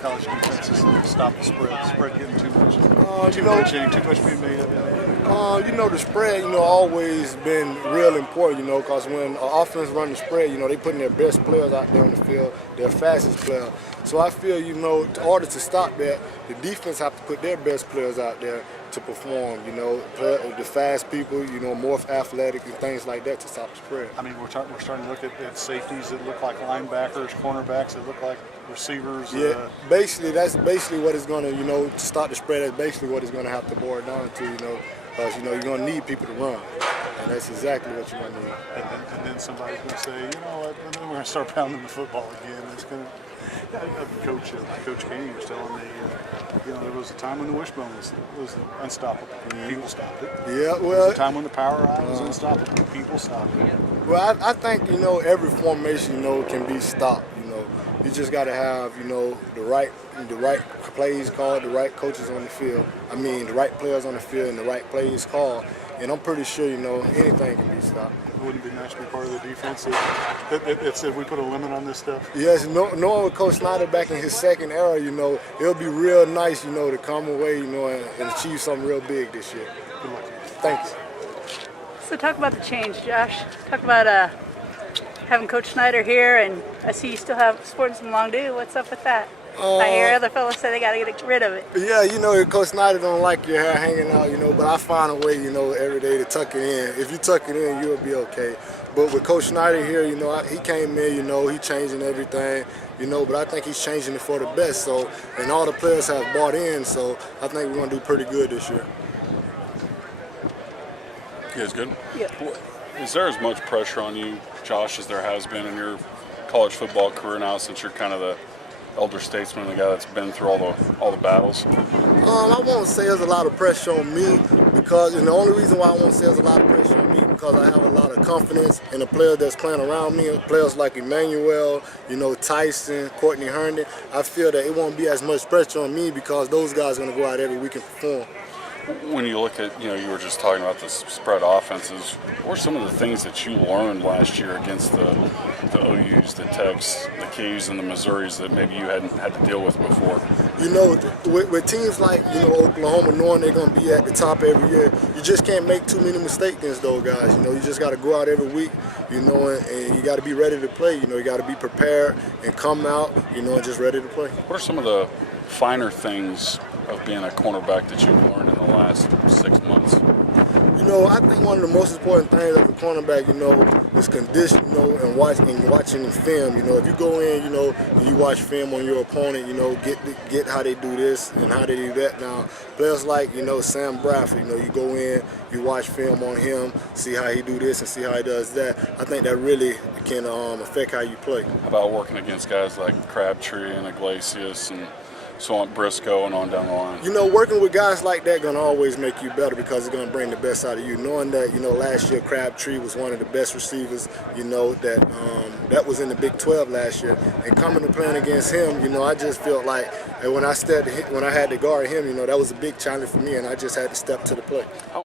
college defenses to stop the spread? The spread getting too much, too much being made of it. The spread, always been real important, because when an offense run the spread, they putting their best players out there on the field, their fastest player. So I feel, in order to stop that, the defense have to put their best players out there to perform, the fast people, more athletic and things like that to stop the spread. I mean, we're starting to look at safeties that look like linebackers, cornerbacks that look like receivers. Yeah, basically, that's basically what it's going to, to stop the spread, that's basically what it's going to have to boil down to, because, you're going to need people to run. And that's exactly what you're going to need. And then somebody's going to say, you know what, and then we're going to start pounding the football again. It's going to. Coach Kenny was telling me, there was a time when the wishbone was unstoppable. People stopped it. Yeah, well. There was a time when the power eye was unstoppable. People stopped it. Well, I think, every formation, can be stopped, You just got to have, the right plays called, the right coaches on the field. The right players on the field and the right plays called. And I'm pretty sure, anything can be stopped. Wouldn't it be nice to be part of the defense that said we put a limit on this stuff? Yes, knowing with Coach Snyder back in his second era, it'll be real nice, to come away, and achieve something real big this year. Good luck. Thank you. So talk about the change, Josh. Talk about having Coach Snyder here, and I see you still have sporting some long do. What's up with that? I hear other fellas say they got to get rid of it. Yeah, Coach Snyder don't like your hair hanging out, but I find a way, every day to tuck it in. If you tuck it in, you'll be okay. But with Coach Snyder here, he came in, he changing everything, but I think he's changing it for the best. So, and all the players have bought in, so I think we're going to do pretty good this year. You guys good? Yeah. Is there as much pressure on you, Josh, as there has been in your college football career now, since you're kind of the elder statesman, the guy that's been through all the battles? I won't say there's a lot of pressure on me because, and the only reason why I won't say there's a lot of pressure on me because I have a lot of confidence in the players that's playing around me, players like Emmanuel, Tyson, Courtney Herndon. I feel that it won't be as much pressure on me because those guys are going to go out every week and perform. When you look at, you were just talking about the spread offenses, what were some of the things that you learned last year against the OUs, the Techs, the Ks, and the Missouris that maybe you hadn't had to deal with before? With teams like, Oklahoma, knowing they're going to be at the top every year, you just can't make too many mistakes against those guys. You just got to go out every week, and you got to be ready to play. You got to be prepared and come out, and just ready to play. What are some of the finer things of being a cornerback that you've learned in the last 6 months? I think one of the most important things as a cornerback, is condition, and watching the film. If you go in, and you watch film on your opponent, get how they do this and how they do that. Now, players like, Sam Bradford, you go in, you watch film on him, see how he do this and see how he does that. I think that really can affect how you play. How about working against guys like Crabtree and Iglesias and so on, Briscoe, and on down the line? Working with guys like that going to always make you better because it's going to bring the best out of you. Knowing that, last year Crabtree was one of the best receivers, that was in the Big 12 last year. And coming to playing against him, I just felt like when I had to guard him, that was a big challenge for me, and I just had to step to the plate.